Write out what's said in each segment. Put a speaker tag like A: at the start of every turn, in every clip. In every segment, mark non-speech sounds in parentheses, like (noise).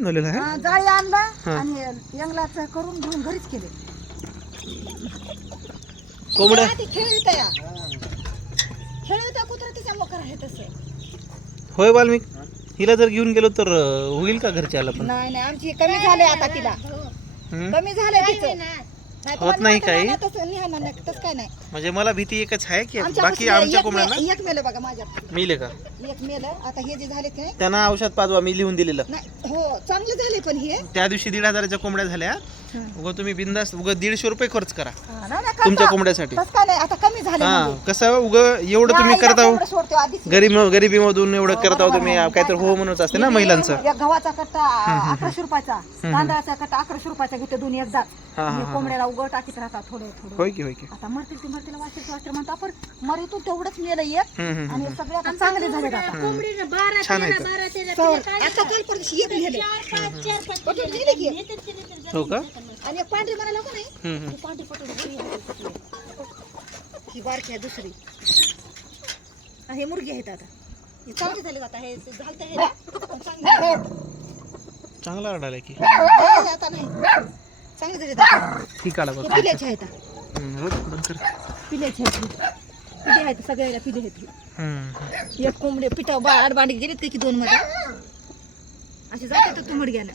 A: बनवलेलं आहे? हा, जाळी आणला. आणि यंगलाच करून घेऊन घरीच केले.
B: कोंबड्या? हा, खेळविता या खेळविता कुत्रा तिच्या मकर आहे तसं होय वाल्मिक? हिला जर घेऊन गेलो तर अं, होईल का घरच्याला पण?
A: नाही नाही आमची कमी झाले आता तिला. हम्म? कमी झाले तिचं.
B: होत नाही काही? काय नाही. म्हणजे मला भीती एकच आहे की बाकी आमच्या कोंबड्यांना
A: मे- एक मेलं बघा माझ्यात मिले का? एक मेलं. आता हे जे झाले ते त्यांना औषध पाजवा मी लिहून दिलेलं. नाही हो चांगले झाले पण हे.
B: त्या दिवशी दीड हजाराच्या कोंबड्या झाल्या. उगा तुम्ही बिंदास उगा दीडशे रुपये खर्च करा.
A: हा, नाही, नाही,
B: तुमच्या करता. कोंबड्यासाठी.
A: तसं काय नाही? आता कमी झाले हा म्हणजे.
B: कसं उग एवढं या तुम्ही आईला करता कोंबडं सोडतो आधीच. गरीब गरिबीमधून एवढं हो, करता बरोबर तुम्ही. आहे. काहीतरी हो म्हणून असते ना महिलांचं.
A: गव्हाचा कट्टा अकराशे रुपयाचा. तांदळाचा कट्टा अकराशे रुपयाचा. घेते दोन्ही एकदा हा, हा, हा. कोंबड्याला उघड टाकीत राहतात थोडे
B: थोडे. होय की होय की.
A: आता मरतील ते मरतील वाचतील वाचतील म्हणतो आपण मरितो तेवढंच मेलं एक. हम्म, हम्म, आणि सगळे आता चांगले झाले आता. छान आहे तर. सवय. आता काल परदेशी एक नेले पटवून नेले की. एक. हो का? आणि एक पांढरी म्हणाला का नाही? हम्म, हम्म. पांढरी आहे. ही बारकी आहे दुसरी. आणि हे मुर्गी आहेत आता. हे चांगली झाली आता. हे झालं हे. चांगली झाली.
B: चांगला आढळला की. आता
A: नाही. चांगली झाली आता. ठीक आला बघ. हे पिल्याचे आहेत हम्म, हो, बंद कर. पिल्याचे आहेत. पिले आहेत सगळ्याला पिले आहेत. हम्म. एक कोंबडे पिठा बाड बांडी गेलेत की दोन मध्ये. असे जाते तर घ्यायला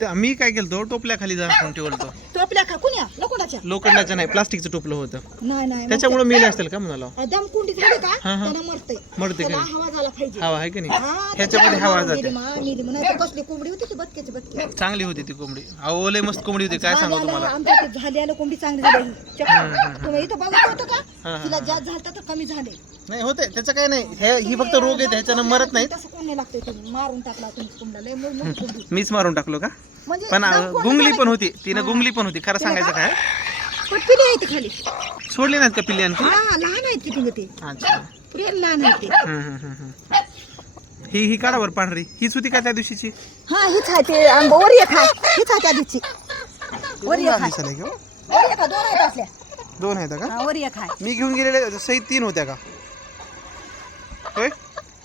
B: ते मी काय केलं टोपल्या खाली जाऊन ठेवलं
A: तो आपल्या का कुण्या लोकोडाच्या
B: लोखंडाचं नाही प्लास्टिकचं टोपलं होतं. नाही नाही त्याच्यामुळे मेले असतील का म्हणाला?
A: दम कुंडी झाली का? हा, हा. त्याला मरते
B: मरते त्याला का हवा झाला पाहिजे. हवा आहे की नाही? हा, ह्याच्यामध्ये हवा जाते.
A: नाही कसली कोंबडी होती ती? बदकेची बदके
B: चांगली होती ती कोंबडी. अहो लय मस्त कोंबडी होती काय सांगू तुम्हाला?
A: आमच्या ते झालेलं कोंबडी चांगली झाली. तुम्ही इथं बघत होतं हा, का? हा. तिला जास्त झालं तर कमी झाले.
B: नाही होते त्याचं काय नाही. हे ही फक्त रोग आहे ह्याच्यानं मरत नाही
A: तसं कोण नाही लागतंय तुम्ही. मारून टाकला तुमची कोंबडा लय मोठी मोठी
B: कोंबडी मीच मारून टाकलो का? म्हणजे पण अं, गुंगली पण होती. तिनं गुंगली पण होती. खरं सांगायचं काय?
A: पण पिढी आहे ती खाली.
B: सोडली नाहीत का पिल्ली आणखी?
A: हा लहान आहेत किती ते. अच्छा. प्रिय लहान आहेत ते. हम्म, हम्म, हम्म,
B: हम्म. ही ही काढा बरं पांढरी. हीच होती का त्या दिवशीची?
A: हा हीच आहे ते आंबा वर एक आहे हीच आहे त्या दिवशी. वर एक आहे दिसायला की हो? वर एक आहे दोन आहेत असल्या. दोन आहेत का? हा वर एक आहे
B: मी घेऊन गेलेले सहित तीन होत्या का? होय?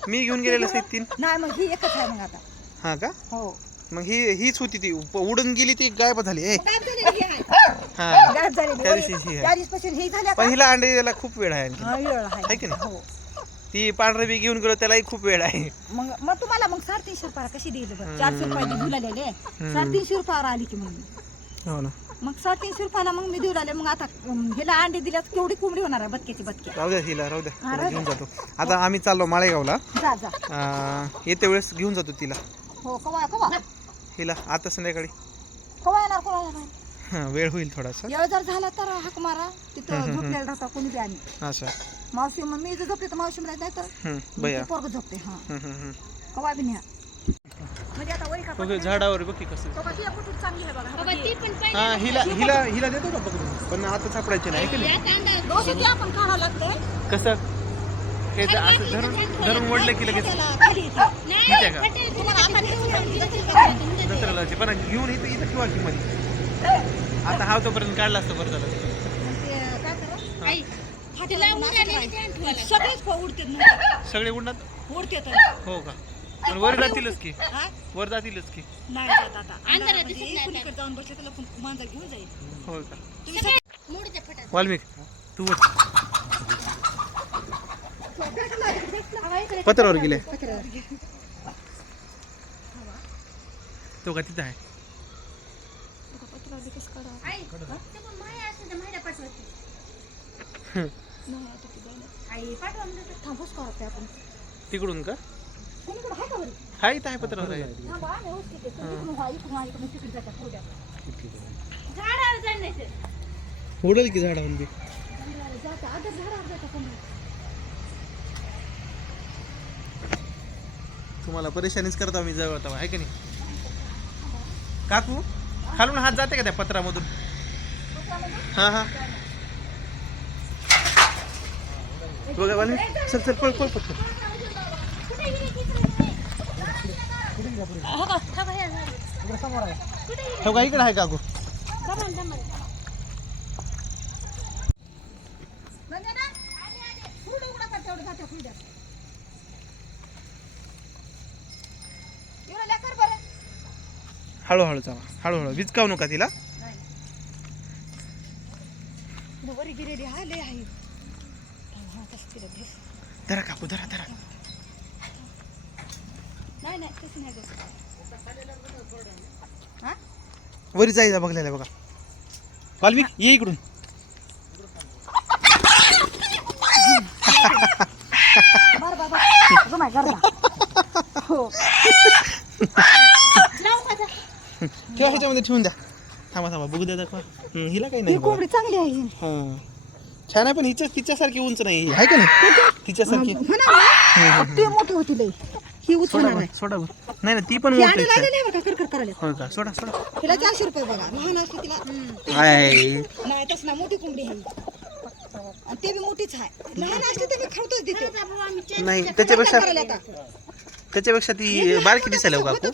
B: मी घेऊन गेलेले सहित तीन
A: नाही मग ही एकच आहे मग आता.
B: हा का? हो. मग ही हीच होती ती. उडून गेली ती गायब झाली. ए. ही आहे. हा. गायब त्या दिवशी एक. ही आहे. त्या दिवशीपासून ही झाल्या का पण हिला अंडे द्यायला खूप वेळ आहे आणखी हा वेळ आहे. आहे की नाही? हो. ती पांढरी बी घेऊन गेलो त्यालाही खूप वेळ आहे.
A: मग मग तुम्हाला मग साडेतीनशे रुपयाला कशी देईल बरं? चारशे रुपये झुलालेले. साडेतीनशे रुपयावर आली की मग? हो ना. मग साडेतीनशे रुपयाला मग मी देऊ लागले मग आता अं, हिला अंडे दिल्यास केवढी कोंबडी होणार आहे बदक्याची बदक्या
B: राहू द्या हिला राहू द्या. हा, तिला घेऊन जातो. आता आम्ही चाललो माळेगावला.
A: जा जा. अं,
B: येत्या वेळेस घेऊन जातो तिला.
A: हो कवा कवा?
B: हिला आता संध्याकाळी.
A: कवा येणार कोणा येणार?
B: हा, वेळ होईल थोडासा.
A: येळ जर झाला तर हाक मारा. तिथं झोपलेला राहता कोणी बी आणि असं मावशी मग मी जर झोपले तर मावशी मला नाही तर बया. पोरग झोपते हा. कवा बी न्या.
B: म्हणजे आता वरी झाडावर बघ की कसं कवा ती कुठून चांगली आहे बघा हा बघ. हा हिला हिला हिला देतो का पकडून. पण आता सापडायचे नाही है की नाही?
A: दोषी ती आपण काढावं लागते
B: कसं? हे ज- असं धरून धरून ओढलं की लगेच त्याला खाली
A: येते. ठीक आहे का? तुम्हाला आता
B: नाही लावायची. पण घेऊन इथं इथं ठेवा की मध्ये आता हा तोपर्यंत काढला असतं बरं झालं.
A: सगळेच उडते
B: ना सगळे उडणार उडते तर हो का? पण वर जातीलच की. हा? वर जातीलच की.
A: नाही जात आता. अंधारामध्ये कुणीकडे जाऊन बसले त्याला पण मांजर घेऊन जाईल. हो का?
B: तुम्ही सगळे- वाल्मिक तू वर. पत्रावर गेले. तो का तिथं आहे?
A: थांबूच करते आपण.
B: तिकडून का? हा इकडून व्हा, आहे.
A: तिकडे जातात,
B: उडल की झाडावून बी? तुम्हाला परेशानीच करतो आम्ही जवळ तेव्हा आहे की नाही? काकू खालून हात जाते का त्या पत्रामधून? हा हा. बघा चल चल पळ पळ पळ. हो का इकडे आहे काकू. हळूहळू चावा हळूहळू विचकावू नका तिला. धरा काकू धरा धरा नाही नाही तसं नाही गं. हा? वरी जायचा बघलेला बघा. वाल्मिक ये इकडून.
A: बरं बाबा अगं माय गरजा हो. लाव माझा.
B: ठेवा ह्याच्यामध्ये ठेवून द्या. थांबा थांबा बघू द्या दाखवा. हिला काही नाही.
A: कोंबडी चांगली आहे ही. हां.
B: छान आहे पण हिच्या तिच्यासारखी उंच नाही. आहे का नाही? तिच्यासारखी. म्हणा
A: ना ते मोठी होती लई. ही सोडा उचलणार
B: बरं, आहे सोडा बरं. नाही ना ती पण ही मोठी अंडी
A: आहे. लागलेली आहे बघा कर कर करायला.
B: होय का? सोडा सोडा.
A: तिला चारशे रुपये बघा. लहान असते तिला.
B: हम्म. आहे
A: नाही तसं ना मोठी कोंबडी आहे आणि ते बी मोठीच आहे. लहान असते तर मी खावतच
B: देते. नाही त्याच्यापेक्षा करायला आता. त्याच्यापेक्षा ती बारकी दिसायला हो काकू.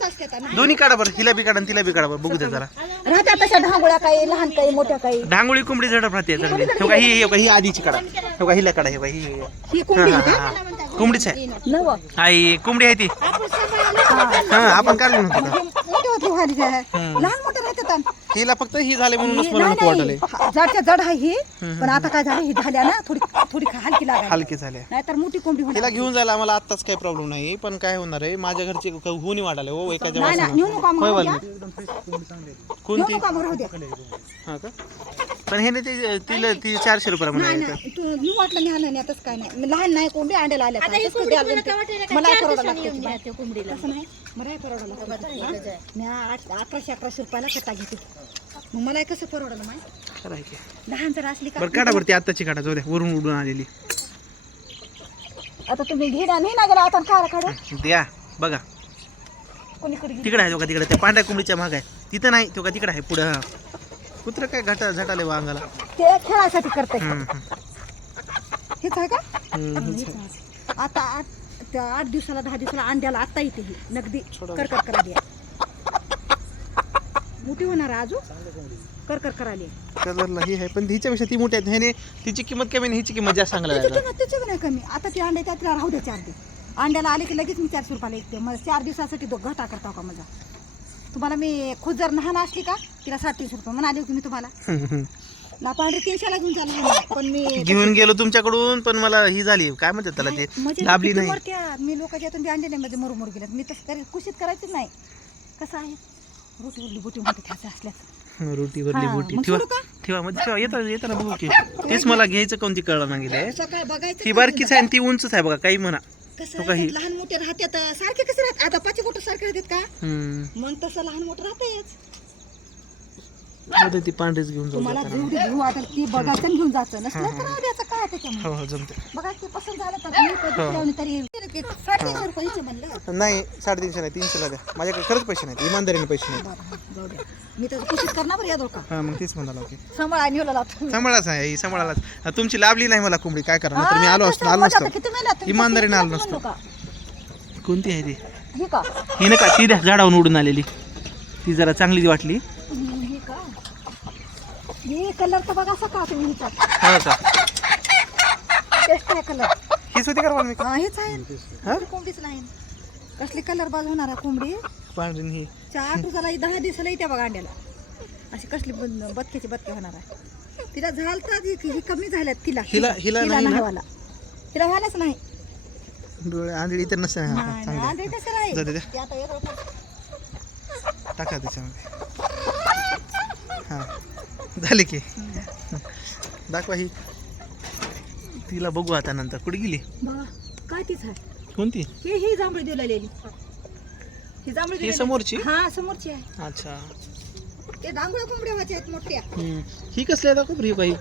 B: दोन्ही काढा बरं हिला बी काढा आणि तिला बी काढा बरं बघू द्या जरा.
A: राहतात तशा ढांगोळ्या काही लहान काही मोठ्या काही.
B: डांगोळी कोंबडी झडप राहते चांगली हे बघा, ही आधीची काढा. हे बघा, हिला काढा हे बघा, ही.
A: कोंबडी आहे का?
B: कोंबडीच आहे. नव. आई कोंबडी आहे ती. हा आपण काढली नव्हती का
A: मोठी होती व्हायली काय लहान मोठे आणि.
B: हिला फक्त ही झाले म्हणूनच मला नाही, नको वाटले
A: नाही. जडच्या जड आहे ही पण आता काय झालं ही झाल्या ना थोडी थोडी हलकी लागायला हलके झाले नाहीतर मोठी कोंबडी हिला
B: होणार घेऊन जायला आम्हाला आत्ताच काही प्रॉब्लेम नाही पण काय होणार आहे माझ्या घरचे होऊन वाढाले हो एकाच्या नाही ना वासानं.
A: नेऊ नका मग होय राहू वाल्मिक द्या. नेऊ कोणती
B: हा का पण हे नाही ते तिला ती चारशे रुपये नाही म्हणाले
A: नाही तू मी वाटलं नाही आलं नाही आताच काय नाही. मी लहान नाही कोंबडी अंड्याला आल्या का? तसं द्यायला लागते. मला परवडा लागते तसं नाही. मला परवडा लागते मी आठ अकराशे अकराशे रुपयाला कट्टा घेते. मग मला कसं परवडलं माय? खरं आहे की. लहान जर असली का?
B: बरं काढा बरं ती आत्ताची काढा जाऊ द्या वरून उडून आलेली.
A: आता तुम्ही घेडा नाही ना गेला आता काय काढू.
B: द्या बघा. कोणीकडे? तिकडे आहे तो का तिकडे? त्या पांढऱ्या कोंबडीच्या माग आहे. तिथं नाही तो का तिकडे आहे पुढं. हा कुत्र काय घटा झटाले वांगाला
A: ते खेळायसाठी करते. हेच आहे का? आहे. आता आठ त्या आठ दिवसाला दहा दिवसाला अंड्याला आता येते ही. नगदी करकर कराली मोठी होणार आहे अजून? करकर कराली
B: कलरला ही आहे पण हिच्यापेक्षा ती मोठी आहे. ह्याने तिची किंमत कमी आणि हिची किंमत जास्त सांगायला त्याची लागला.
A: किंमत त्याची बी नाही कमी. आता ते अंडे त्यात राहू द्या चार दिवस. अंड्याला आले की लगेच मी चारशे रुपयाला येते. मग चार दिवसासाठी तो घटा करता का माझा? तुम्हाला मी खुद जर लहान असली का तिला साडेतीनशे रुपये म्हणाले की मी तुम्हाला. (laughs) ना पांढरे तीनशेला घेऊन चालला पण मी (laughs)
B: घेऊन गेलो तुमच्याकडून पण मला ही झाली. काय म्हणतात त्याला ते? म्हणजे लाभली किती नाही.
A: मरत्या मी लोकांच्या हातून ते अंडे नाही म्हणजे मरू मरू गेल्यात मी तसं करी कुशीत करायचंच नाही. कसं आहे? रोटी उरली बोटी मध्ये खायचं असल्याचं
B: (laughs) रोटी वरली हा, बोटी. मग ठेवा सोडू का? ठेवा मध्ये ठेवा येतं येतं ना बघू की. तेच मला घ्यायचं कोणती कळलं ना गेले सकाळ बघायचं ती बारकीच आहे आणि ती उंचच आहे बघा काही म्हणा.
A: कसं तो लहान मोठे राहतात सारखे कसे राहतात? आता पाच मोठे सारखे राहतात का? हम्म. मग तसं लहान मोठं राहतेच
B: जाऊ ती पांढरीच घेऊन जाऊ तुम्हाला
A: जाताना. जेवढी घेऊ वाटेल ती बघायचं आणि घेऊन जायचं. नसलं तर राहू द्यायचं काय त्याच्यामध्ये. हो हो जमते बघा ते पसंत झालं तर मी कधी लावणी तरी साडेतीनशे
B: रुपयाचे म्हणलं. नाही साडेतीनशे नाही तीनशेला द्या. माझ्याकडे खरंच पैसे नाहीत इमानदारीने पैसे नाहीत. बरं हा,
A: जाऊ द्या. मी तर कुशीत करणार बरं या दोघा
B: हा मग तेच म्हणाला ओके.
A: सांभाळा लावतो.
B: सांभाळाच आहे सांभाळालाच. हा, तुमची लाभली नाही मला कोंबडी काय करा तर मी आलो असतो आलो नसतो किती? इमानदारीने आलो नसतो? कोणती आहे ती? ही का? ही नका ती द्या झाडावरून उडून आलेली. ती जरा चांगली वाटली. ही का?
A: हे कलर तर बघा असा का तुम्ही हिचा हा का? हीच होती का मी? हा हेच आहे. कोंबडीच नाही. कसली कलर बाज होणार आहे कोंबडी? पांढरी ही. चार दिवसाला दहा दिवसाला येत्या बघा अंड्याला. अशी कसली बन- बदक्याची बदके होणार आहे. तिला झालतात ही ही कमी झाल्यात तिला.
B: हिला- हिला नाही ना? व्हायला
A: तिला व्हायलाच नाही.
B: डोळे आंधळी तर हा, हा,
A: नाही, नाही, चांगली आंधळी कसं राहील? जाऊ दे, दे. ती आता.
B: टाका त्याच्यामध्ये. हा. झाली की. दाखवा ही. तिला बघू आता नंतर. कुठे गेली?
A: बघा काय तीच आहे? कोणती? ही ही जांभळी दिलेली
B: ही जांभळी ही दिलेली. समोरची?
A: हा समोरची आहे. अच्छा. ते डांगळ्या कोंबड्या व्हायच्या आहेत मोठ्या. हम्म.
B: ही कसली आहे? दाखव ही बाई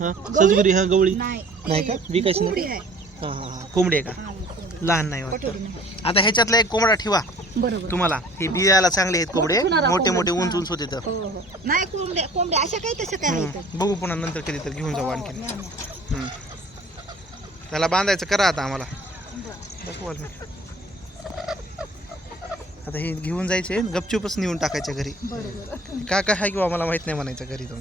B: हा सजगुरी हा गवळी? नाही. नाही का? विकायची नाही? कोंबडी आहे. हा हा हा. कोंबडी आहे का? हा, कोंबडी. लहान नाही वाटतं. कटोरी नाही. आता ह्याच्यातला एक कोंबडा ठेवा. बरोबर. तुम्हाला. हे बियाला चांगले आहेत कोंबडे. मोठे मोठे कोंबडा. उंच उंच होते तर. हो
A: हो. नाही कोंबड्या कोंबड्या अशा काही तशा काय हम्म.
B: बघू पुन्हा नंतर कधी तर घेऊन जाऊ हो. हम्म. त्याला बांधायचं करा आता आम्हाला. बरं. दाखवाल मी. आता हे घेऊन जायचे गपचूपच नेऊन टाकायच्या घरी. बरोबर. का काय आहे किंवा मला माहीत नाही म्हणायचं घरी जाऊन.